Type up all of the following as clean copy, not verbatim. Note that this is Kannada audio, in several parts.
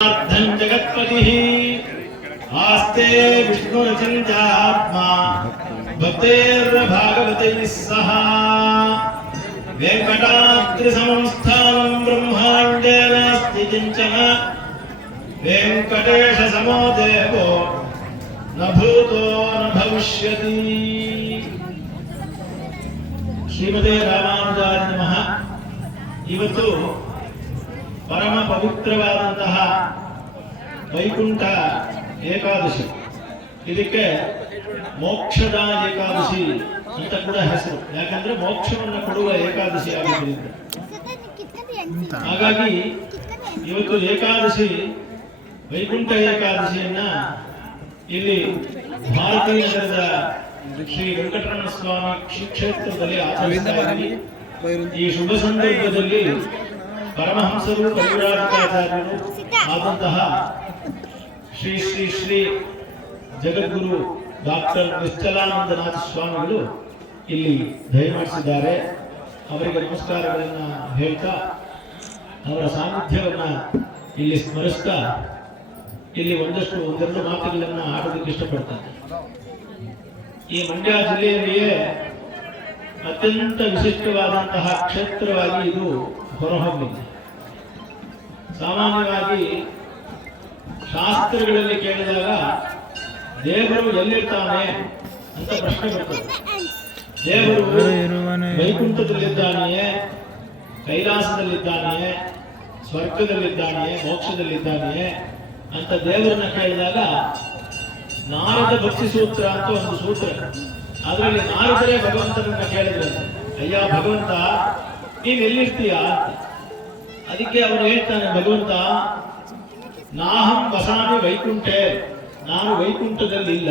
जगत्पतिः आस्ते विष्णुरचिन्त्यात्मा भक्तेर्भागवतैः सह वेङ्कटाद्रिसंस्थानं ब्रह्माण्डे नास्ति किञ्चन वेङ्कटेशसमो देवो न भूतो न भविष्यति। श्रीमते रामानुजाय नमः। ಇವತ್ತು ಪರಮ ಪವಿತ್ರವಾದಂತಹ ವೈಕುಂಠ ಏಕಾದಶಿ, ಇದಕ್ಕೆ ಮೋಕ್ಷದ ಏಕಾದಶಿ ಅಂತ ಕೂಡ ಹೆಸರು. ಯಾಕಂದ್ರೆ ಮೋಕ್ಷವನ್ನು ಕೊಡುವ ಏಕಾದಶಿ ಆಗಿದ್ದರಿಂದ. ಹಾಗಾಗಿ ಇವತ್ತು ಏಕಾದಶಿ, ವೈಕುಂಠ ಏಕಾದಶಿಯನ್ನ ಇಲ್ಲಿ ಭಾರತೀಯ ನಗರದ ಶ್ರೀ ವೆಂಕಟರಮಣ ಸ್ವಾಮಿ ಶ್ರೀಕ್ಷೇತ್ರದಲ್ಲಿ ಆಚರಿಸ್ತಾ ಇದ್ದೀವಿ. ಈ ಶುಭ ಸಂದರ್ಭದಲ್ಲಿ ಪರಮಹಂಸರು ಕವಿರಾಜಾಚಾರ್ಯರು ಆದಂತಹ ಶ್ರೀ ಶ್ರೀ ಶ್ರೀ ಜಗದ್ಗುರು ಡಾಕ್ಟರ್ ನಿಶ್ಚಲಾನಂದನಾಥ ಸ್ವಾಮಿಗಳು ಇಲ್ಲಿ ದಯಮಾಡಿಸಿದ್ದಾರೆ. ಅವರಿಗೆ ನಮಸ್ಕಾರಗಳನ್ನು ಹೇಳ್ತಾ ಅವರ ಸಾನ್ನಿಧ್ಯವನ್ನ ಇಲ್ಲಿ ಸ್ಮರಿಸ್ತಾ ಇಲ್ಲಿ ಒಂದೆರಡು ಮಾತುಗಳನ್ನು ಆಡೋದಕ್ಕೆ ಇಷ್ಟಪಡ್ತಾರೆ. ಈ ಮಂಡ್ಯ ಜಿಲ್ಲೆಯಲ್ಲಿಯೇ ಅತ್ಯಂತ ವಿಶಿಷ್ಟವಾದಂತಹ ಕ್ಷೇತ್ರವಾಗಿ ಇದು ಹೊರಹೊಮ್ಮಿದೆ. ಸಾಮಾನ್ಯವಾಗಿ ಶಾಸ್ತ್ರಗಳಲ್ಲಿ ಕೇಳಿದಾಗ ದೇವರು ಎಲ್ಲಿರ್ತಾನೆ ಅಂತ ಪ್ರಶ್ನೆ ಬರ್ತದೆ. ದೇವರು ವೈಕುಂಠದಲ್ಲಿದ್ದಾನೆಯೇ, ಕೈಲಾಸದಲ್ಲಿದ್ದಾನೆಯೇ, ಸ್ವರ್ಗದಲ್ಲಿದ್ದಾನೆಯೇ, ಮೋಕ್ಷದಲ್ಲಿದ್ದಾನೆಯೇ ಅಂತ ದೇವರನ್ನ ಕೇಳಿದಾಗ ನಾರದ ಭಕ್ತಿ ಸೂತ್ರ ಅಂತ ಒಂದು ಸೂತ್ರ, ಅದರಲ್ಲಿ ನಾರದರೇ ಭಗವಂತನನ್ನ ಕೇಳಿದ್ರೆ, ಅಯ್ಯ ಭಗವಂತ ನೀನ್ ಎಲ್ಲಿರ್ತೀಯ ಅಂತ. ಅದಕ್ಕೆ ಅವನು ಹೇಳ್ತಾನೆ, ಭಗವಂತ ನಾಹಂ ವಸಾಮಿ ವೈಕುಂಠೆ, ನಾನು ವೈಕುಂಠದಲ್ಲಿ ಇಲ್ಲ.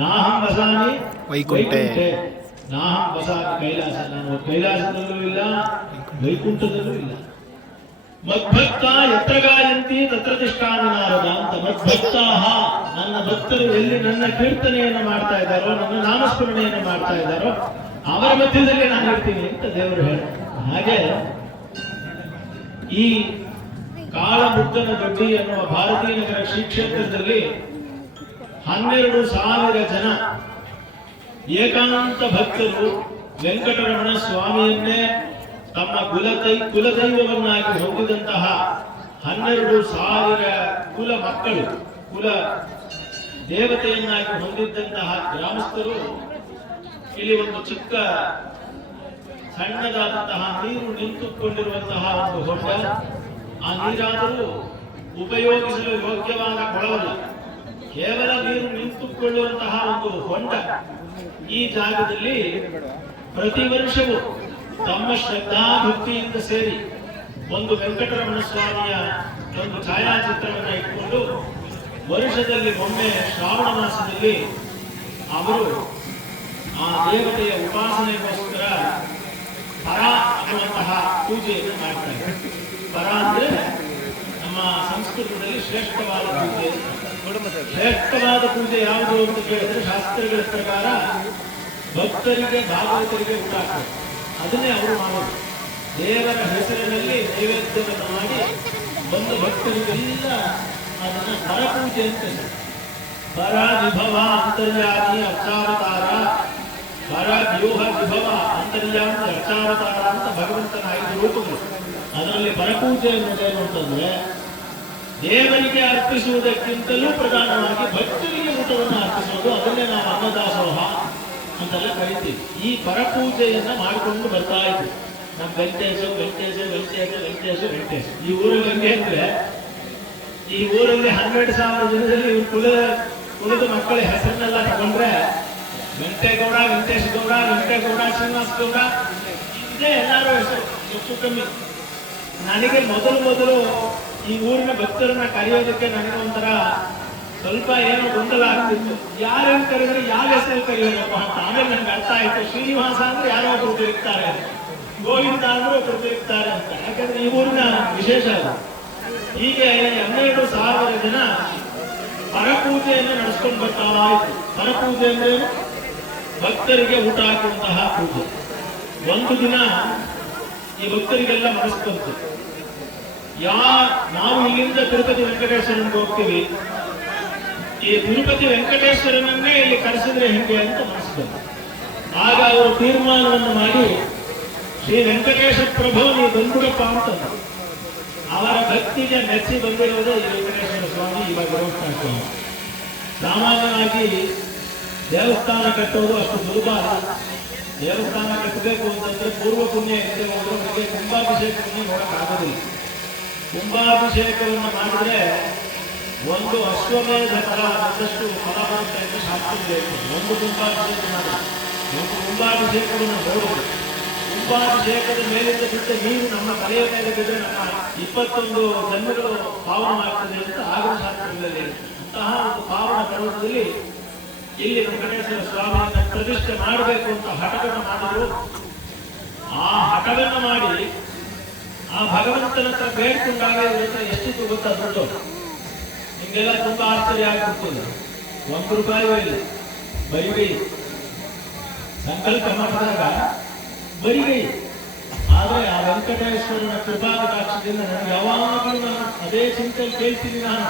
ನಾಹಂ ವಸಾಮಿ ವೈಕುಂಠೆ, ನಾಹಂ ವಸಾಮಿ ಕೈಲಾಸ, ನಾನು ಕೈಲಾಸದಲ್ಲೂ ಇಲ್ಲ, ವೈಕುಂಠದಲ್ಲೂ ಇಲ್ಲ. ಮದ್ಭಕ್ತ ಯತ್ರ ಗಾಯಂತಿ ತತ್ರ ತಿಷ್ಠಾಮಿ ನಾರದ ಅಂತ. ಮದ್ಭಕ್ತಾಹ, ನನ್ನ ಭಕ್ತರು ಎಲ್ಲಿ ನನ್ನ ಕೀರ್ತನೆಯನ್ನು ಮಾಡ್ತಾ ಇದ್ದಾರೋ, ನನ್ನ ನಾಮಸ್ಮರಣೆಯನ್ನು ಮಾಡ್ತಾ ಇದ್ದಾರೋ ಅವರ ಮಧ್ಯದಲ್ಲಿ ನಾನು ಇರ್ತೀನಿ ಅಂತ ದೇವರು ಹೇಳ್ತಾರೆ. ಹಾಗೆ ಈ ಕಾಳಮುದ್ದನ ದೊಡ್ಡಿ ಎನ್ನುವ ಭಾರತೀಯ ನಗರ ಶ್ರೀ ಕ್ಷೇತ್ರದಲ್ಲಿ 12,000 ಜನ ಏಕಾಂತ ಭಕ್ತರು ವೆಂಕಟರಮಣ ಸ್ವಾಮಿಯನ್ನೇ ತಮ್ಮ ಕುಲದೈವವನ್ನಾಗಿ ಹೊಂದಿದಂತಹ 12,000 ಕುಲ ಮಕ್ಕಳು, ಕುಲ ದೇವತೆಯನ್ನಾಗಿ ಹೊಂದಿದ್ದಂತಹ ಗ್ರಾಮಸ್ಥರು ಇಲ್ಲಿ ಒಂದು ಚಿಕ್ಕ ಸಣ್ಣದಾದಂತಹ ನೀರು ನಿಂತುಕೊಂಡಿರುವಂತಹ ಒಂದು ಹೊಂಡ, ಆ ನೀರಾದರೂ ಉಪಯೋಗಿಸಲು ಯೋಗ್ಯವಾದ ಕೊಳವಲ್ಲ, ಕೇವಲ ನೀರು ನಿಂತುಕೊಳ್ಳುವಂತಹ ಒಂದು ಹೊಂಡ. ಈ ಜಾಗದಲ್ಲಿ ಪ್ರತಿ ವರ್ಷವೂ ತಮ್ಮ ಶ್ರದ್ಧಾ ಭಕ್ತಿಯಿಂದ ಸೇರಿ ಒಂದು ವೆಂಕಟರಮಣ ಸ್ವಾಮಿಯ ಒಂದು ಛಾಯಾಚಿತ್ರವನ್ನು ಇಟ್ಕೊಂಡು ವರ್ಷದಲ್ಲಿ ಒಮ್ಮೆ ಶ್ರಾವಣ ಮಾಸದಲ್ಲಿ ಅವರು ಆ ದೇವತೆಯ ಉಪಾಸನೆಗೋಸ್ಕರ ಪರ ಅನ್ನುವಂತಹ ಪೂಜೆಯನ್ನು ಮಾಡ್ತಾರೆ. ಪರ ಅಂದ್ರೆ ನಮ್ಮ ಸಂಸ್ಕೃತದಲ್ಲಿ ಶ್ರೇಷ್ಠವಾದ ಪೂಜೆ. ಶ್ರೇಷ್ಠವಾದ ಪೂಜೆ ಯಾವುದು ಅಂತ ಕೇಳಿದ್ರೆ ಶಾಸ್ತ್ರಗಳ ಪ್ರಕಾರ ಭಕ್ತರಿಗೆ, ಭಾಗವತರಿಗೆ ಊಟ ಹಾಕೋದು, ಅದನ್ನೇ ಅವರು ಮಾಡೋದು. ದೇವರ ಹೆಸರಿನಲ್ಲಿ ನೈವೇದ್ಯವನ್ನು ಮಾಡಿ ಬಂದ ಭಕ್ತರಿಗೆಲ್ಲ ಅದನ್ನ ಪರಪೂಜೆ ಅಂತ. ಪರ ವಿಭವ ಅಂತರ್ಯಾಮಿ ಅರ್ಚಾವತಾರ, ಪರ ವ್ಯೂಹ ವಿಭವ ಅಂತರ್ಯಾಮಿ ಅರ್ಚಾವತಾರ ಅಂತ ಭಗವಂತನ 5 ರೂಪಗಳು. ಅದರಲ್ಲಿ ಪರಪೂಜೆ ಅನ್ನೋದೇನು ಅಂತಂದ್ರೆ ದೇವರಿಗೆ ಅರ್ಪಿಸುವುದಕ್ಕಿಂತಲೂ ಪ್ರಧಾನವಾಗಿ ಭಕ್ತರಿಗೆ ಊಟವನ್ನು ಅರ್ಪಿಸುವುದು. ಅದನ್ನೇ ನಾವು ಅನ್ನದಾಸೋಹ ಅಂತೆಲ್ಲ ಕರಿತೀವಿ. ಈ ಪರಪೂಜೆಯನ್ನ ಮಾಡಿಕೊಂಡು ಬರ್ತಾ ಇದ್ವಿ. ನಮ್ಮ ವೆಂಕಟೇಶ ಈ ಊರಲ್ಲಿ ಹೆಂಗೆ ಅಂದ್ರೆ, ಈ ಊರಲ್ಲಿ 12,000 ಜನದಲ್ಲಿ ಇವ್ರ ಕುಲದ ಮಕ್ಕಳ ಹೆಸರನ್ನೆಲ್ಲ ತಗೊಂಡ್ರೆ ವೆಂಕಟೇಗೌಡ, ವೆಂಕಟೇಶ ಗೌಡ, ವೆಂಕಟೇಗೌಡ, ಶ್ರೀನಿವಾಸ ಗೌಡ, ಇದೇ ಎಲ್ಲರೂ ಹೆಸರು ಹೆಚ್ಚು ಕಮ್ಮಿ. ನನಗೆ ಮೊದಲು ಈ ಊರಿನ ಭಕ್ತರನ್ನ ಕರೆಯೋದಕ್ಕೆ ನನಗೆ ಒಂಥರ ಸ್ವಲ್ಪ ಏನೋ ಗೊಂದಲ ಆಗ್ತಿತ್ತು. ಯಾರೇನು ಕರೆದ್ರೆ ಯಾವ ಹೆಸರಲ್ಲಿ ಕರೆಯೋದಪ್ಪ ಅಂತ. ಆಮೇಲೆ ನನ್ಗೆ ಅರ್ಥ ಆಯ್ತು, ಶ್ರೀನಿವಾಸ ಅಂದ್ರೆ ಯಾರೋ ಒಬ್ರು ತಿರುಗ್ತಾರೆ, ಗೋವಿಂದ ಅಂದ್ರೆ ಒಬ್ರು ತಿರುಗ್ತಾರೆ ಅಂತ. ಯಾಕಂದ್ರೆ ಈ ಊರಿನ ವಿಶೇಷ ಅದು. ಹೀಗೆ 12,000 ಜನ ಪರಪೂಜೆಯನ್ನು ನಡೆಸ್ಕೊಂಡು ಬರ್ತಾ ಇತ್ತು. ಪರಪೂಜೆ ಅಂದ್ರೆ ಭಕ್ತರಿಗೆ ಊಟ ಹಾಕುವಂತಹ ಪೂಜೆ. ಒಂದು ದಿನ ಈ ಭಕ್ತರಿಗೆಲ್ಲ ಮನಸ್ಸು ಬಂತು, ನಾವು ಇಲ್ಲಿಂದ ತಿರುಪತಿ ವೆಂಕಟೇಶ್ವರನಿಗೆ ಹೋಗ್ತೀವಿ, ಈ ತಿರುಪತಿ ವೆಂಕಟೇಶ್ವರನನ್ನೇ ಇಲ್ಲಿ ಕರೆಸಿದ್ರೆ ಹೆಂಗೆ ಅಂತ ಮನಸ್ಸು. ಆಗ ಅವರು ತೀರ್ಮಾನವನ್ನು ಮಾಡಿ ಶ್ರೀ ವೆಂಕಟೇಶ ಪ್ರಭು ನೀವು ಬಂದ್ಬಿಡಪ್ಪ ಅಂತ ಅವರ ಭಕ್ತಿಗೆ ಮೆಚ್ಚಿ ಬಂದಿರುವುದೇ ಈ ವೆಂಕಟೇಶ್ವರ ಸ್ವಾಮಿ, ಇವಾಗ ದೇವಸ್ಥಾನ ಸ್ವಾಮಿ. ಸಾಮಾನ್ಯವಾಗಿ ದೇವಸ್ಥಾನ ಕಟ್ಟೋದು ಅಷ್ಟು ಸುಲಭ ಅಲ್ಲ. ದೇವಸ್ಥಾನ ಕಟ್ಟಬೇಕು ಅಂತಂದ್ರೆ ಪೂರ್ವ ಪುಣ್ಯ ಇಲ್ಲದೆ ಹೋದ್ರೆ ನಮಗೆ ಕುಂಭಾಭಿಷೇಕವನ್ನು ನೋಡಕ್ಕಾಗೋದಿಲ್ಲ. ಕುಂಭಾಭಿಷೇಕವನ್ನು ಮಾಡಿದ್ರೆ ಒಂದು ಅಶ್ವಮೇಧ ಫಲ ಆದಷ್ಟು ಫಲ ಬರುತ್ತೆ ಎಂದು ಶಾಸ್ತ್ರ ಬೇಕು. ಒಂದು ಕುಂಭಾಭಿಷೇಕ ಮಾಡಿ ಒಂದು ಕುಂಭಾಭಿಷೇಕವನ್ನು ನೋಡುವುದು. ಕುಂಭಾಭಿಷೇಕದ ಮೇಲಿಂದ ಬಿಟ್ಟ ನೀರು ನಮ್ಮ ತಲೆಯ ಮೇಲೆ ಬಿದ್ದರೆ ನಮ್ಮ 21 ಜನ್ಮಗಳು ಪಾವನವಾಗ್ತದೆ ಅಂತ ಆಗಮ ಶಾಸ್ತ್ರಗಳಲ್ಲಿ ಅಂತಹ ಒಂದು ಪಾವನ ಪರ್ವತದಲ್ಲಿ ಇಲ್ಲಿ ವೆಂಕಟೇಶ್ವರ ಸ್ವಾಮಿಯನ್ನು ಪ್ರತಿಷ್ಠೆ ಮಾಡಬೇಕು ಅಂತ ಹಠವನ್ನು ಮಾಡಿದ್ರು. ಆ ಹಠವನ್ನು ಮಾಡಿ ಆ ಭಗವಂತನ ಹತ್ರ ಬೇಡ್ಕೊಂಡಾಗ ಇವ್ರ ಎಷ್ಟಿತ್ತು ಗೊತ್ತಾ ದುಡ್ಡು? ನಿಮ್ಗೆಲ್ಲ ತುಂಬಾ ಆಶ್ಚರ್ಯ ಆಗಿಬಿಡ್ತದೆ. ₹1 ಇಲ್ಲ, ಬರಿಗೈ ಸಂಕಲ್ಪ ಮಾಡಿದಾಗ ಬರಿಗೈ. ಆದ್ರೆ ಆ ವೆಂಕಟೇಶ್ವರನ ಕೃಪಾಕಟಾಕ್ಷದಿಂದ ನನಗೆ ಯಾವಾಗಲೂ ನಾನು ಅದೇ ಚಿಂತೆಯಲ್ಲಿ ಕೇಳ್ತೀನಿ. ನಾನು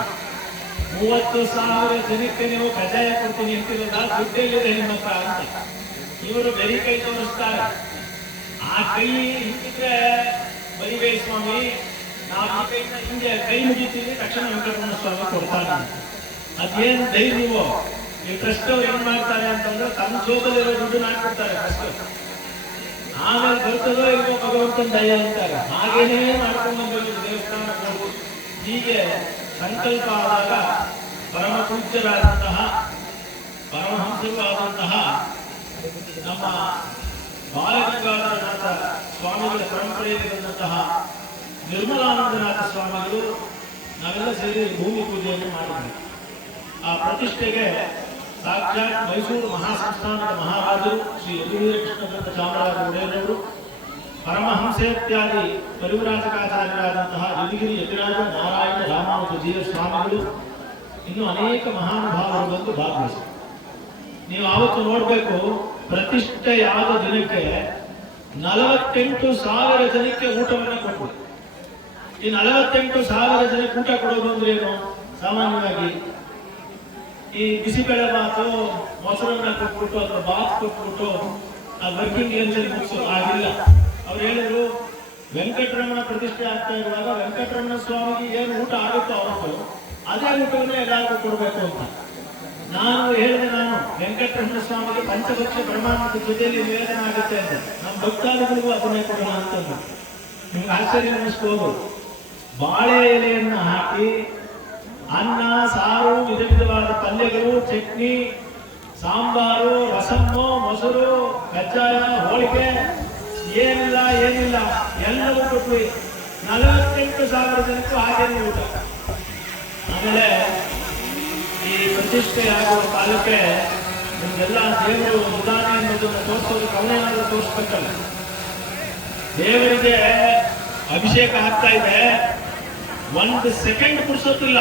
30,000 ಜನಕ್ಕೆ ನೀವು ಕಡ್ಡಾಯ ಕೊಡ್ತೀನಿ ಅಂತಿರೋದ, ದುಡ್ಡೆಲ್ಲಿದೆ ನಿಮ್ಮ ಹತ್ರ ಅಂತ. ಇವರು ಬರಿ ಕೈ ತೋರಿಸ್ತಾರೆ. ಆ ಕೈ ಹಿಂಗಿದ್ರೆ ಬರಿಗೈ ಸ್ವಾಮಿ, ನಾವು ಈ ಕೈನ ಹಿಂಗೆ ಕೈ ಮುಗಿತೀವಿ, ತಕ್ಷಣ ವೆಂಕಟರಮಣ ಸ್ವಾಮಿ ಕೊಡ್ತಾನೆ. ಅದೇನು ಧೈರ್ಯವೋ ಈ ಟ್ರಸ್ಟ್ ಅವ್ರು ಏನ್ ಮಾಡ್ತಾರೆ ಅಂತಂದ್ರೆ ತಮ್ಮ ಜೋಬಲ್ಲಿರೋ ದುಡ್ಡು ಹಾಕ್ಬಿಡ್ತಾರೆ ಟ್ರಸ್ಟ್. ಆಮೇಲೆ ಬರ್ತದೋ ಇಲ್ವೋ ಭಗವಂತನ ದಯ ಅಂತಾರೆ. ಹಾಗೇನೇ ಮಾಡ್ಕೊಂಡು ಬಂದಿರೋದು ದೇವಸ್ಥಾನ. ಹೀಗೆ ಸಂಕಲ್ಪ ಆದಾಗ ಪರಮ ಪೂಜ್ಯರಾದಂತಹ ಪರಮಹಂಸರು ಆದಂತಹ ನಮ್ಮ ಬಾಲಗಂಗಾಧರನಾಥ ಸ್ವಾಮಿಗಳ ಪರಂಪರೆಯಲ್ಲಿ ಬಂದಂತಹ ನಿರ್ಮಲಾನಂದನಾಥ ಸ್ವಾಮಿಗಳು ನಾವೆಲ್ಲ ಸೇರಿ ಭೂಮಿ ಪೂಜೆಯನ್ನು ಮಾಡಿದ್ವಿ. ಆ ಪ್ರತಿಷ್ಠೆಗೆ ಸಾಕ್ಷಾತ್ ಮೈಸೂರು ಮಹಾಸಂಸ್ಥಾನದ ಮಹಾರಾಜರು ಶ್ರೀ ಯದುವೀರ ಕೃಷ್ಣದತ್ತ ಚಾಮರಾಜ ಒಡೆಯರವರು, ಪರಮಹಂಸೇತ್ಯಾದಿ ಪರಿವ್ರಾಜಕಾಚಾರ್ಯರಾದಂತಹ ಯದುಗಿರಿ ಯತಿರಾಜ ನಾರಾಯಣ ರಾಮಾನುಜೀಯ ಸ್ವಾಮಿಗಳು, ಇನ್ನು ಅನೇಕ ಮಹಾನುಭಾವರು ಬಂದು ಭಾಗವಹಿಸಿದರು. ನೀವು ಆವತ್ತು ನೋಡಬೇಕು, ಪ್ರತಿಷ್ಠೆಯಾದ ದಿನಕ್ಕೆ 48,000 ಜನಕ್ಕೆ ಊಟವನ್ನು ಕೊಟ್ಟರು. ಈ 48,000 ಜನಕ್ಕೆ ಊಟ ಕೊಡೋದು ಅಂದ್ರೆ ಏನು? ಸಾಮಾನ್ಯವಾಗಿ ಈ ಬಿಸಿಬೇಳೆ ಬಾತು ಮೊಸರನ್ನ ಕೊಟ್ಬಿಟ್ಟು ಅಥವಾ ಬಾತ್ ಕೊಟ್ಬಿಟ್ಟು ಆ ವರ್ಕಿಂಗ್ ಲಂಚಲ್ಲಿ ಮುಗಿಸೋದು ಆಗಿಲ್ಲ. ಅವ್ರು ಹೇಳಿದ್ರು, ವೆಂಕಟರಮಣ ಪ್ರತಿಷ್ಠೆ ಆಗ್ತಾ ಇರುವಾಗ ವೆಂಕಟರಮಣ ಸ್ವಾಮಿಗೆ ಏನು ಊಟ ಆಗುತ್ತೋ ಅವತ್ತು ಅದೇ ಊಟವನ್ನೇ ಎಲ್ಲರಿಗೂ ಕೊಡಬೇಕು ಅಂತ. ನಾನು ವೆಂಕಟರಮಣ ಸ್ವಾಮಿಗೆ ಪಂಚಭಕ್ಷ ಬ್ರಹ್ಮಾಂಡದ ಜೊತೆಯಲ್ಲಿ ನಿವೇದನೆ ಆಗುತ್ತೆ ಅಂತ ನಮ್ಮ ಭಕ್ತಾದಿಗಳಿಗೂ ಅದನ್ನೇ ಕೊಡೋಣ ಅಂತಂದು. ನಿಮ್ಗೆ ಆಶ್ಚರ್ಯ ಅನ್ನಿಸ್ಬೋದು. ಬಾಳೆ ಎಲೆಯನ್ನು ಹಾಕಿ ಅನ್ನ, ಸಾರು, ವಿಧ ವಿಧವಾದ ಪಲ್ಯಗಳು, ಚಟ್ನಿ, ಸಾಂಬಾರು, ರಸಮ್ಮು, ಮೊಸರು, ಕಜ್ಜಾಯ, ಹೋಳಿಗೆ, ಏನಿಲ್ಲ ಎಲ್ಲವೂ ಕೊಟ್ವಿ. 48,000 ಜನಕ್ಕೂ ಹಾಗೇನೆ ಊಟ. ಆಮೇಲೆ ಈ ಪ್ರತಿಷ್ಠೆ ಆಗುವ ಕಾಲಕ್ಕೆ ನಿಮ್ಗೆಲ್ಲ ದೇವರು ಉದಾಹರಣೆ ಅನ್ನೋದನ್ನು ತೋರಿಸೋದಕ್ಕೆ ಅವನೇನಾದ್ರೂ ತೋರಿಸ್ಬೇಕಲ್ಲ. ದೇವರಿಗೆ ಅಭಿಷೇಕ ಆಗ್ತಾ ಇದೆ, 1 ಸೆಕೆಂಡ್ ಪುರ್ಸೊತ್ತಿಲ್ಲ,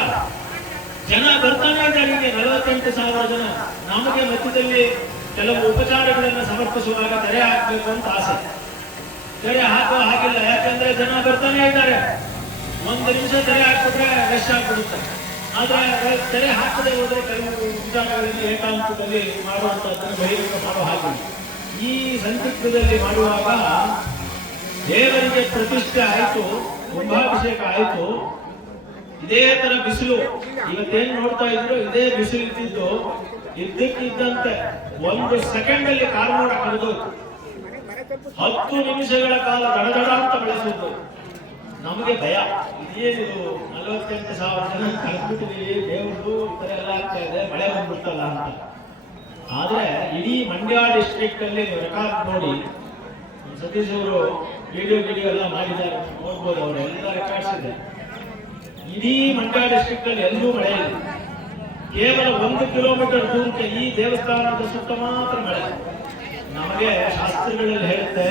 ಜನ ಬರ್ತಾನೆ ಇದ್ದಾರೆ. 48,000 ಜನ. ನಮಗೆ ಮಧ್ಯದಲ್ಲಿ ಕೆಲವು ಉಪಚಾರಗಳನ್ನು ಸಮರ್ಪಿಸುವಾಗ ತೆರೆ ಹಾಕಬೇಕು ಅಂತ ಆಸೆ. ತೆರೆ ಹಾಕೋ ಹಾಕಿಲ್ಲ, ಯಾಕಂದ್ರೆ ಜನ ಬರ್ತಾನೆ ಇದ್ದಾರೆ. 1 ನಿಮಿಷ ತೆರೆ ಹಾಕಿಬಿಟ್ರೆ ರಶ್ ಆಗ್ಬಿಡುತ್ತೆ. ಆದ್ರೆ ತೆರೆ ಹಾಕದೆ ಹೋದ್ರೆ ಕೆಲವು ವಿಚಾರಗಳಲ್ಲಿ ಏಕಾಂತದಲ್ಲಿ ಮಾಡುವಂತದ್ದನ್ನು ಬಹಿರಂಗ ಮಾಡೋ ಹಾಗೆ. ಈ ಸಂದಿಗ್ಧದಲ್ಲಿ ಮಾಡುವಾಗ ದೇವರಿಗೆ ಪ್ರತಿಷ್ಠೆ ಆಯಿತು, ಕುಂಭಾಭಿಷೇಕ ಆಯಿತು. ಇದೇ ತರ ಬಿಸಿಲು ಇವತ್ತೇನು ನೋಡ್ತಾ ಇದ್ರು, ಇದೇ ಬಿಸಿಲು ಇದ್ದಿದ್ದು ಇದ್ದಕ್ಕಿದ್ದಂತೆ 1 ಸೆಕೆಂಡ್ ಅಲ್ಲಿ ಕಾರ್ಮೋಡ ಕಳೆದು 10 ನಿಮಿಷಗಳ ಕಾಲ ದಡದಡ ಅಂತ ಬೆಳೆಸಿದ್ದು. ನಮಗೆ ಭಯ, ಇದೇನಿದು 48,000 ಜನ ಕಳೆದ್ಬಿಟ್ಟಿದೀವಿ, ದೇವ್ರದ್ದು ಈ ತರ ಎಲ್ಲ ಆಗ್ತಾ ಇದೆ, ಮಳೆ ಬಂದ್ಬಿಡ್ತಲ್ಲ ಅಂತ. ಆದ್ರೆ ಇಡೀ ಮಂಡ್ಯ ಡಿಸ್ಟ್ರಿಕ್ಟ್ ಅಲ್ಲಿ ರೆಕಾರ್ಡ್ ನೋಡಿ, ಸತೀಶ್ ಅವರು ವಿಡಿಯೋ ಎಲ್ಲ ಮಾಡಿದ್ದಾರೆ, ನೋಡ್ಬೋದು. ಅವರೆಲ್ಲ ರೆಕಾರ್ಡ್ಸ್ ಇದೆ. ಇಡೀ ಮಂಡ್ಯ ಡಿಸ್ಟ್ರಿಕ್ಟ್ ಅಲ್ಲಿ ಎಲ್ಲೂ ಮಳೆ ಇಲ್ಲ. ಕೇವಲ 1 ಕಿಲೋಮೀಟರ್ ದೂರಕ್ಕೆ ಈ ದೇವಸ್ಥಾನದ ಸುತ್ತ ಮಾತ್ರ ಮಳೆ. ನಮಗೆ ಶಾಸ್ತ್ರಗಳಲ್ಲಿ ಹೇಳುತ್ತೆ,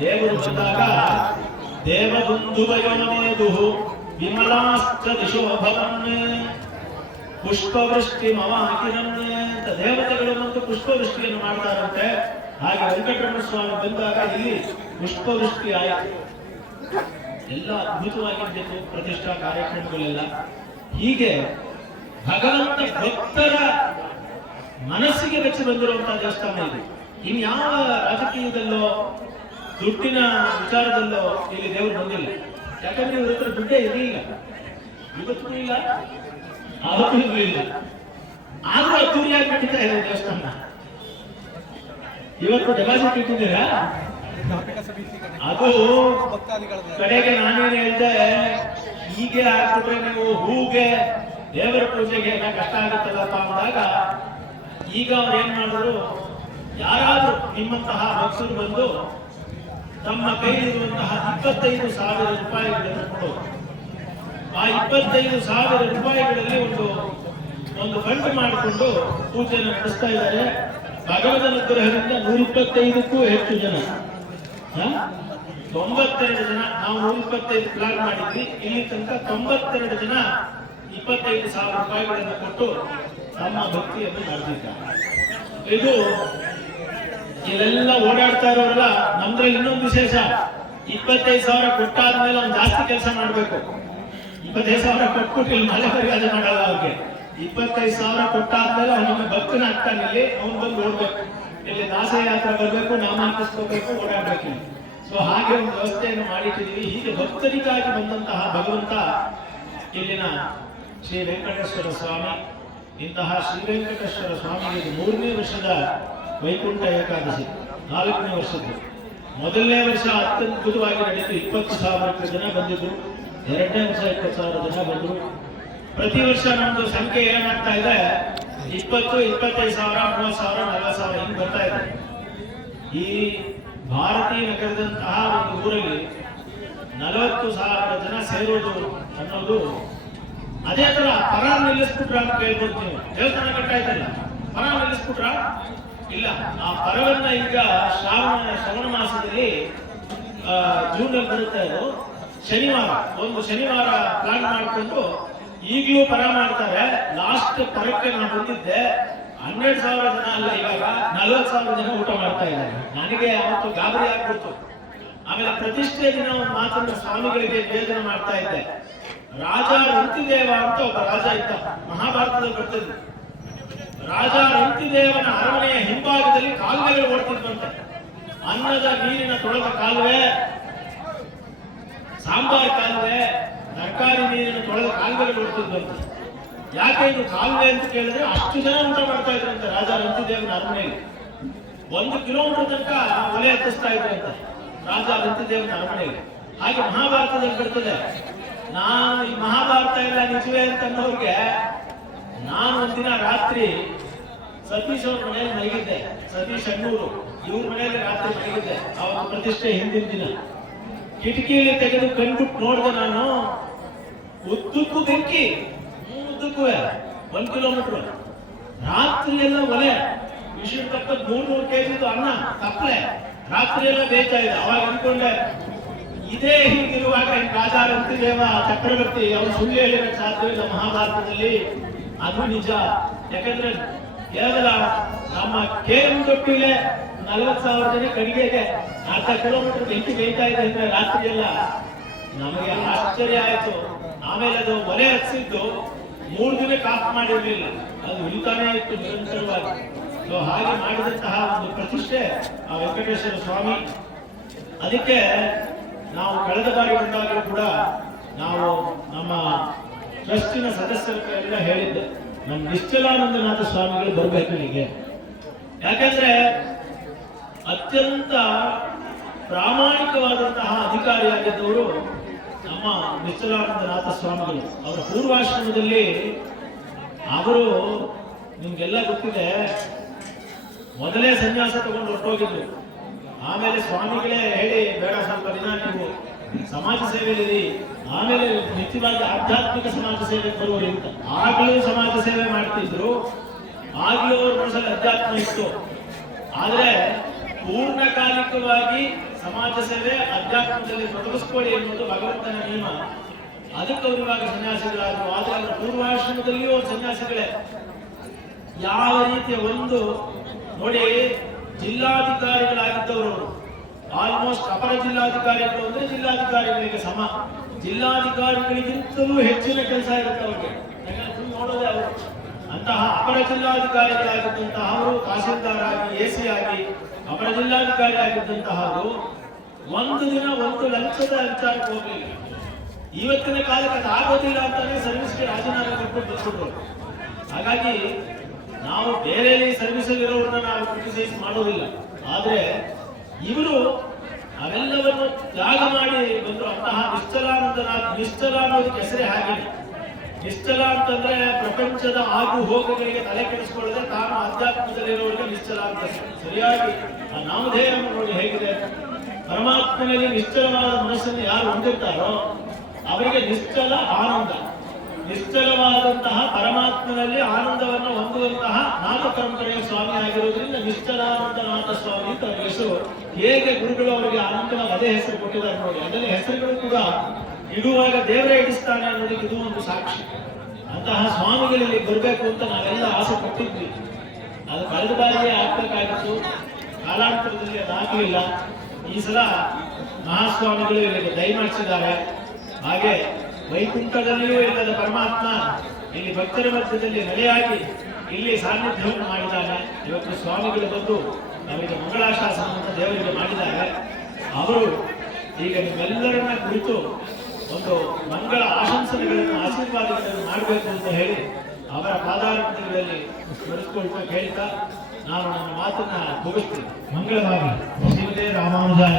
ದೇವರು ಬಂದಾಗ ದೇವಬಂಧುವಯೋನೇದು ವಿಮಲಾಶ್ಚ ದಿಶೋ ಭವನ್ನೇ ಪುಷ್ಪವೃಷ್ಟಿ ಮವಾಕಿರನ್ನೇ ಅಂತ ದೇವತೆಗಳು ಮತ್ತು ಪುಷ್ಪವೃಷ್ಟಿಯನ್ನು ಮಾಡ್ತಾರಂತೆ. ಹಾಗೆ ವೆಂಕಟರಮಣ ಸ್ವಾಮಿ ಬಂದಾಗ ಇಲ್ಲಿ ಪುಷ್ಪವೃಷ್ಟಿ ಆಯಿತು. ಎಲ್ಲ ಅದ್ಭುತವಾಗಿರ್ಬೇಕು, ಪ್ರತಿಷ್ಠಾ ಕಾರ್ಯಕ್ರಮಗಳೆಲ್ಲ. ಹೀಗೆ ಭಗವಂತ ಭಕ್ತರ ಮನಸ್ಸಿಗೆ ಬೆಚ್ಚಿ ಬಂದಿರುವಂತಹ ದೇವಸ್ಥಾನ ಇದು. ಇನ್ಯಾವ ರಾಜಕೀಯದಲ್ಲೋ ದುಡ್ಡಿನ ವಿಚಾರದಲ್ಲೋ ಇಲ್ಲಿ ದೇವರು ಬಂದಿಲ್ಲ. ಯಾಕಂದ್ರೆ ಇವ್ರ ಹತ್ರ ದುಡ್ಡೇ ಇರಲಿಲ್ಲ, ಇವತ್ತೂ ಇಲ್ಲ, ಆವತ್ತೂ ಇರಲಿಲ್ಲ. ಆದ್ರೂ ಅದ್ದೂರಿಯಾಗಿ ನಡೀತಾ ಇದೆ ದೇವಸ್ಥಾನ. ಇವತ್ತು ಡೆಪಾಸಿಟ್ ಇಟ್ಟಿದ್ದೀರಾ? ಅದು ಕಡೆಗೆ ನಾನೇನು ಹೇಳ್ದೆ, ಹೀಗೆ ಆಗ್ತಿದ್ರೆ ನೀವು ಹೂಗೆ ದೇವರ ಪೂಜೆಗೆ ಕಷ್ಟ ಆಗುತ್ತಲ್ಲಪ್ಪ ಅಂದಾಗ ಈಗ ಅವ್ರು ಏನ್ ಮಾಡಿದ್ರು, ಯಾರಾದ್ರೂ ನಿಮ್ಮಂತಹ ಭಕ್ತರು ಬಂದು ತಮ್ಮ ಕೈಲಿರುವಂತಹ 25,000 ರೂಪಾಯಿಗಳನ್ನು ಕೊಡೋದು. ಆ 25,000 ರೂಪಾಯಿಗಳಲ್ಲಿ ಒಂದು ಫಂಡ್ ಮಾಡಿಕೊಂಡು ಪೂಜೆಯನ್ನು ನಡೆಸ್ತಾ ಇದ್ದಾರೆ. ಭಗವದ ಅನುಗ್ರಹದಿಂದ 125ಕ್ಕೂ ಹೆಚ್ಚು ಜನ, 92 ಜನ, ನಾವು 125 ಪ್ಲಾನ್ ಮಾಡಿದ್ವಿ. ಇಲ್ಲಿ ತನಕ 92 ಜನ 25,000 ರೂಪಾಯಿಗಳನ್ನು ಕೊಟ್ಟು ತಮ್ಮ ಭಕ್ತಿಯನ್ನು ನಡೆದಿದ್ದಾರೆ. ಇದು ಇಲ್ಲೆಲ್ಲ ಓಡಾಡ್ತಾ ಇರೋರಲ್ಲ, ನಮ್ದ್ರಲ್ಲಿ ಇನ್ನೊಂದು ವಿಶೇಷ, 25,000 ಕೊಟ್ಟಾದ್ಮೇಲೆ ಅವ್ನು ಜಾಸ್ತಿ ಕೆಲಸ ಮಾಡ್ಬೇಕು. 25,000 ಕೊಟ್ಬಿಟ್ಟು ಇಲ್ಲಿ ಮನೆ ಮರ್ಯಾದೆ ಮಾಡಲ್ಲ ಅವ್ರಿಗೆ. 25,000 ಕೊಟ್ಟಾದ್ಮೇಲೆ ಅವನೊಮ್ಮೆ ಭಕ್ತನ ಆಗ್ತಾನೆ, ಇಲ್ಲಿ ಅವನು ಬಂದು ಓಡ್ಬೇಕು, ಇಲ್ಲಿ ದಾಸಯಾತ್ರೆ ಬರ್ಬೇಕು, ನಾಮಾಂಕಿಸ್ಕೋಬೇಕು, ಓಡಾಡ್ಬೇಕು. ಸೊ ಹಾಗೆ ಒಂದು ವ್ಯವಸ್ಥೆಯನ್ನು ಮಾಡಿಟ್ಟಿದ್ದೀವಿ. ಹೀಗೆ ಭಕ್ತರಿಗಾಗಿ ಬಂದಂತಹ ಭಗವಂತ ಇಲ್ಲಿನ ಶ್ರೀ ವೆಂಕಟೇಶ್ವರ ಸ್ವಾಮಿ. ಇಂತಹ ಶ್ರೀ ವೆಂಕಟೇಶ್ವರ ಸ್ವಾಮಿಗೆ 3ನೇ ವರ್ಷದ ವೈಕುಂಠ ಏಕಾದಶಿ, 4ನೇ ವರ್ಷದ್ದು. ಮೊದಲನೇ ವರ್ಷ ಅತ್ಯದ್ಭುತವಾಗಿ ನಡೆಯಿತು, 20,000 ಜನ ಬಂದಿದ್ರು. 2ನೇ ವರ್ಷ 20,000 ಜನ ಬಂದರು. ಪ್ರತಿ ವರ್ಷ ನಮ್ದು ಸಂಖ್ಯೆ ಏನಾಗ್ತಾ ಇದೆ, 20, 25,000, 30,000, 40,000 ಹಿಂಗೆ ಬರ್ತಾ ಇದೆ. ಈ ಭಾರತೀಯ ನಗರದಂತಹ ಒಂದು ಊರಲ್ಲಿ 40,000 ಜನ ಸೇರೋದು ಅನ್ನೋದು, ಅದೇ ತರ ಪರ ನಿಲ್ಲಿಸ್ಬಿಟ್ರ ಅಂತ ಕೇಳ್ಬೋದು ನೀವು. ದೇವಸ್ಥಾನ ಕಟ್ಟಾಯ್ತಲ್ಲ, ಪರ ನಿಲ್ಲಿಸ್ಬಿಟ್ರ? ಇಲ್ಲ. ಆ ಪರವನ್ನ ಈಗ ಶ್ರಾವಣ ಮಾಸದಲ್ಲಿ ಜೂನ್ ಅಲ್ಲಿ ಬರುತ್ತೆ. ಅದು ಶನಿವಾರ, ಒಂದು ಶನಿವಾರ ಪ್ಲಾನ್ ಮಾಡಿಕೊಂಡು ಈಗಲೂ ಪರ ಮಾಡ್ತಾರೆ. ಲಾಸ್ಟ್ ಪರಕ್ಕೆ ನಾನು ಬಂದಿದ್ದೆ, 12,000 ಜನ ಅಲ್ಲ, ಇವಾಗ 40,000 ಜನ ಊಟ ಮಾಡ್ತಾ ಇದ್ದಾರೆ. ನನಗೆ ಅವತ್ತು ಗಾಬರಿ ಆಗ್ಬಿಡ್ತು. ಆಮೇಲೆ ಪ್ರತಿಷ್ಠೆ ದಿನ ಒಂದು ಮಾತನ್ನು ಸ್ವಾಮಿಗಳಿಗೆ ನಿವೇದನೆ ಮಾಡ್ತಾ ಇದ್ದೆ. ರಾಜ ರಂತಿದೇವ ಅಂತ ಒಬ್ಬ ರಾಜ ಇದ್ದ, ಮಹಾಭಾರತದಲ್ಲಿ ಬರ್ತದೆ. ರಾಜ ರಂತಿದೇವನ ಅರಮನೆಯ ಹಿಂಭಾಗದಲ್ಲಿ ಕಾಲುವೆಗಳು ಓಡ್ತಿದ್ವಂತೆ. ಅನ್ನದ ನೀರಿನ ತೊಳೆದ ಕಾಲುವೆ, ಸಾಂಬಾರ್ ಕಾಲುವೆ, ತರಕಾರಿ ನೀರಿನ ತೊಳೆದ ಕಾಲುವೆಗಳು ಓಡ್ತಿದ್ವಂತೆ. ಯಾಕೆ ಇದು ಕಾಲುವೆ ಅಂತ ಕೇಳಿದ್ರೆ, ಅಷ್ಟು ಜನ ಊಟ ಮಾಡ್ತಾ ಇದ್ರಂತೆ ರಾಜ ರಂತಿದೇವನ ಅರಮನೆಯಲ್ಲಿ. 1 ಕಿಲೋಮೀಟರ್ ತನಕ ಒಲೆ ಹತ್ತಿಸ್ತಾ ಇದ್ರಂತೆ ರಾಜ ರಂತಿದೇವನ ಅರಮನೆಯಲ್ಲಿ. ಹಾಗೆ ಮಹಾಭಾರತದಲ್ಲಿ ಬರ್ತದೆ. ನಾನು ಈ ಮಹಾಭಾರತ ಎಲ್ಲ ನಿಜವೇ ಅಂತ ಅನ್ನೋರಿಗೆ, ನಾನು ಒಂದಿನ ರಾತ್ರಿ ಸತೀಶ್ ಅವ್ರ ಮನೆಯಲ್ಲಿ ಮಲಗಿದ್ದೆ. ಸತೀಶ್ ಅಣ್ಣೂರು ಇವ್ರ ಮನೆಯಲ್ಲಿ ರಾತ್ರಿ ಮಲಗಿದ್ದೆ. ಅವತ್ತು ಪ್ರತಿಷ್ಠೆ ಹಿಂದಿನ ದಿನ ಕಿಟಕಿಯಲ್ಲಿ ತೆಗೆದು ಕಣ್ಬಿಟ್ಟು ನೋಡಿದೆ ನಾನು. ಉದ್ದಕ್ಕೂ ಬೆಂಕಿ, ಉದ್ದಕ್ಕೂ 1 ಕಿಲೋಮೀಟರ್. ರಾತ್ರಿ ಎಲ್ಲ ಒಲೆ, ವಿಷಯ ತಕ್ಕ 300 kg ಅನ್ನ ತಪ್ಪಲೆ ರಾತ್ರಿ ಎಲ್ಲ ಬೇಯ್ತಾ ಇದೆ. ಅವಾಗ ಅನ್ಕೊಂಡೆ, ಇದೇ ಹೀಗಿರುವಾಗ ರಾಜ ರಂತಿದೇವ ಚಕ್ರವರ್ತಿ ಅವರು ಸುಳ್ಳು ಹೇಳಿರಕ್ಕೆ ಸಾಧ್ಯವಿಲ್ಲ ಮಹಾಭಾರತದಲ್ಲಿ. ಅದು ನಿಜ. ಯಾಕಂದ್ರೆ ಕೇವಲ ನಮ್ಮ ಕೇರಮದೊಟ್ಟಿಲೆ 40,000 ಜನ ಕಡಿಗೆಗೆ 1/2 ಕಿಲೋಮೀಟರ್ ಬೆಂಕಿ ಬೇಯ್ತಾ ಇದೆ ಅಂದ್ರೆ ರಾತ್ರಿ ಎಲ್ಲ ನಮಗೆ ಆಶ್ಚರ್ಯ ಆಯ್ತು. ಆಮೇಲೆ ಅದು ಒಲೆ ಹಚ್ಚಿದ್ದು 3 ದಿನಕ್ಕೆ ಆಫ್ ಮಾಡಿರ್ಲಿಲ್ಲ, ಅದು ಉಳಿತಾನೇ ಇತ್ತು ನಿರಂತರವಾಗಿ. ಸೊ ಹಾಗೆ ಮಾಡಿದಂತಹ ಒಂದು ಪ್ರತಿಷ್ಠೆ ಆ ವೆಂಕಟೇಶ್ವರ ಸ್ವಾಮಿ. ಅದಕ್ಕೆ ನಾವು ಕಳೆದ ಬಾರಿ ಬಂದಾಗಲೂ ಕೂಡ ನಾವು ನಮ್ಮ ಟ್ರಸ್ಟಿನ ಸದಸ್ಯರೆಲ್ಲ ಹೇಳಿದ್ದೆ, ನಮ್ಮ ನಿಶ್ಚಲಾನಂದನಾಥ ಸ್ವಾಮಿಗಳು ಬರಬೇಕು ಇಲ್ಲಿಗೆ. ಯಾಕಂದ್ರೆ ಅತ್ಯಂತ ಪ್ರಾಮಾಣಿಕವಾದಂತಹ ಅಧಿಕಾರಿಯಾಗಿದ್ದವರು ನಮ್ಮ ನಿಶ್ಚಲಾನಂದನಾಥ ಸ್ವಾಮಿಗಳು. ಅವರ ಪೂರ್ವಾಶ್ರಮದಲ್ಲಿ ಅವರು, ನಿಮ್ಗೆಲ್ಲ ಗೊತ್ತಿದೆ, ಮೊದಲೇ ಸನ್ಯಾಸ ತಗೊಂಡು ಹೊರಟೋಗಿದ್ರು. ಆಮೇಲೆ ಸ್ವಾಮಿಗಳೇ ಹೇಳಿ, ಬೇಡ ಸ್ವಲ್ಪ ದಿನ ನೀವು ಸಮಾಜ ಸೇವೆಯಲ್ಲಿ, ಆಮೇಲೆ ನಿತ್ಯವಾಗಿ ಆಧ್ಯಾತ್ಮಿಕ ಸಮಾಜ ಸೇವೆಗೆ ಬರುವರು ಅಂತ. ಆಗ್ಲೂ ಸಮಾಜ ಸೇವೆ ಮಾಡ್ತಿದ್ರು, ಆಗ್ಲೂ ಅವ್ರ ಮನಸ್ಸಲ್ಲಿ ಅಧ್ಯಾತ್ಮ ಇತ್ತು. ಆದ್ರೆ ಪೂರ್ಣಕಾಲಿಕವಾಗಿ ಸಮಾಜ ಸೇವೆ ಅಧ್ಯಾತ್ಮದಲ್ಲಿ ತೊಡಗಿಸ್ಕೊಳ್ಳಿ ಎನ್ನುವುದು ಭಗವಂತನ ನಿಯಮ. ಅದಕ್ಕೆ ಅವರು ಇವಾಗ ಸನ್ಯಾಸಿಗಳಾದ್ರು. ಆದ್ರೆ ಅವರ ಪೂರ್ವಾಶ್ರಮದಲ್ಲಿಯೂ ಅವರು ಸನ್ಯಾಸಿಗಳೇ. ಯಾವ ರೀತಿಯ ಒಂದು ನೋಡಿ, ಜಿಲ್ಲಾಧಿಕಾರಿಗಳಾಗಿದ್ದವರು ಆಲ್ಮೋಸ್ಟ್ ಅಪರ ಜಿಲ್ಲಾಧಿಕಾರಿಗಳು ಅಂದ್ರೆ ಜಿಲ್ಲಾಧಿಕಾರಿಗಳಿಗೆ ಸಮ, ಜಿಲ್ಲಾಧಿಕಾರಿಗಳಿಗಿಂತಲೂ ಹೆಚ್ಚಿನ ಕೆಲಸ ಇರುತ್ತೆ ಅವ್ರಿಗೆ. ನೋಡೋದೇ ಅವರು ಅಂತಹ ಅಪರ ಜಿಲ್ಲಾಧಿಕಾರಿಗಳಾಗಿದ್ದಂತಹ ಅವರು ತಹಸೀಲ್ದಾರ್ ಆಗಿ ಎಸಿ ಆಗಿ ಅಪರ ಜಿಲ್ಲಾಧಿಕಾರಿ ಆಗಿದ್ದಂತಹ ಅವರು ಒಂದು ದಿನ ಒಂದು ಲಂಚದ ವಿಚಾರಕ್ಕೆ ಹೋಗ್ಲಿಲ್ಲ. ಇವತ್ತಿನ ಕಾಲಕ್ಕೆ ಅದು ಆಗೋದಿಲ್ಲ ಅಂತಾನೆ ಸರ್ವಿಸ್ಗೆ ರಾಜೀನಾಮೆ ಕೊಟ್ಟು ಬಂದ್ಬಿಟ್ರು. ಹಾಗಾಗಿ ನಾವು ಬೇರೆ ಸರ್ವಿಸ್ ಅಲ್ಲಿರೋರನ್ನ ನಾವು ಕ್ರಿಟಿಸೈಸ್ ಮಾಡೋದಿಲ್ಲ, ಆದ್ರೆ ಇವರು ಅವೆಲ್ಲವನ್ನು ತ್ಯಾಗ ಮಾಡಿ ಬಂದ್ರು. ಅಂತಹ ನಿಶ್ಚಲ ಅನ್ನೋದಕ್ಕೆ ಹೆಸರೇ ಹಾಗೆ. ನಿಶ್ಚಲ ಅಂತಂದ್ರೆ ಪ್ರಪಂಚದ ಆಗು ಹೋಗುಗಳಿಗೆ ತಲೆ ಕೆಡಿಸ್ಕೊಳ್ಳದೆ ತಾನು ಅಧ್ಯಾತ್ಮದಲ್ಲಿರೋರಿಗೆ ನಿಶ್ಚಲ ಅಂತ. ಸರಿಯಾಗಿ ಆ ನಾಮಧೇಯವನ್ನು ನೋಡಿ ಹೇಗಿದೆ. ಪರಮಾತ್ಮನಲ್ಲಿ ನಿಶ್ಚಲವಾದ ಮನಸ್ಸನ್ನು ಯಾರು ಹೊಂದಿರ್ತಾರೋ ಅವರಿಗೆ ನಿಶ್ಚಲ ಆನಂದ. ನಿಶ್ಚಲವಾದಂತಹ ಪರಮಾತ್ಮನಲ್ಲಿ ಆನಂದವನ್ನು ಹೊಂದುವಂತಹ ನಾಥ ಪರಂಪರೆಯ ಸ್ವಾಮಿ ಆಗಿರುವುದರಿಂದ ನಿಶ್ಚಲಾನಂದನಾಥ ಸ್ವಾಮಿ ಅಂತ ಅವರ ಹೆಸರು. ಹೇಗೆ ಗುರುಗಳು ಅವರಿಗೆ ಆನಂದವಾಗಿ ಅದೇ ಹೆಸರು ಕೊಟ್ಟಿದ್ದಾರೆ ನೋಡಿ. ಅದನ್ನೇ ಹೆಸರುಗಳು ಕೂಡ ಇಡುವಾಗ ದೇವರೇ ಇಡಿಸ್ತಾನೆ ಅನ್ನೋದಕ್ಕೆ ಇದು ಒಂದು ಸಾಕ್ಷಿ. ಅಂತಹ ಸ್ವಾಮಿಗಳಲ್ಲಿ ಬರಬೇಕು ಅಂತ ನಾವೆಲ್ಲ ಆಸೆ ಪಟ್ಟಿದ್ವಿ. ಅದು ಕಳೆದ ಬಾರಿಗೆ ಆಗ್ಬೇಕಾಗಿತ್ತು, ಕಾಲಾಂತರದಲ್ಲಿ ಅದಾಗಲಿಲ್ಲ. ಈ ಸಲ ಮಹಾಸ್ವಾಮಿಗಳು ಇಲ್ಲಿಗೆ ದಯಮಾಡಿಸಿದ್ದಾರೆ. ಹಾಗೆ ವೈಕುಂಠದಲ್ಲಿಯೂ ಇಲ್ಲದ ಪರಮಾತ್ಮ ಇಲ್ಲಿ ಭಕ್ತರ ಮಧ್ಯದಲ್ಲಿ ನೆಲೆಯಾಗಿ ಇಲ್ಲಿ ಸಾನ್ನಿಧ್ಯವನ್ನು ಮಾಡಿದ್ದಾನೆ. ಇವತ್ತು ಸ್ವಾಮಿಗಳು ಬಂದು ಅವರಿಗೆ ಮಂಗಳಾಶಾಸನವನ್ನು ದೇವರಿಗೆ ಮಾಡಿದ್ದಾರೆ. ಅವರು ಈಗ ನಿಮ್ಮೆಲ್ಲರನ್ನ ಕುರಿತು ಒಂದು ಮಂಗಳ ಆಶಂಸನೆಗಳನ್ನು ಆಶೀರ್ವಾದಗಳನ್ನು ಮಾಡಬೇಕು ಅಂತ ಹೇಳಿ ಅವರ ಪಾದಾರಗಳಲ್ಲಿ ಸ್ಮರಿಸಿಕೊಳ್ತಾ ಕೇಳ್ತಾ ನಾನು ನನ್ನ ಮಾತನ್ನ ಮುಗಿಸ್ತೀನಿ. ಮಂಗಳವಾಗಿ ಶ್ರೀಮತಿ ರಾಮಾನುಜಾಯ.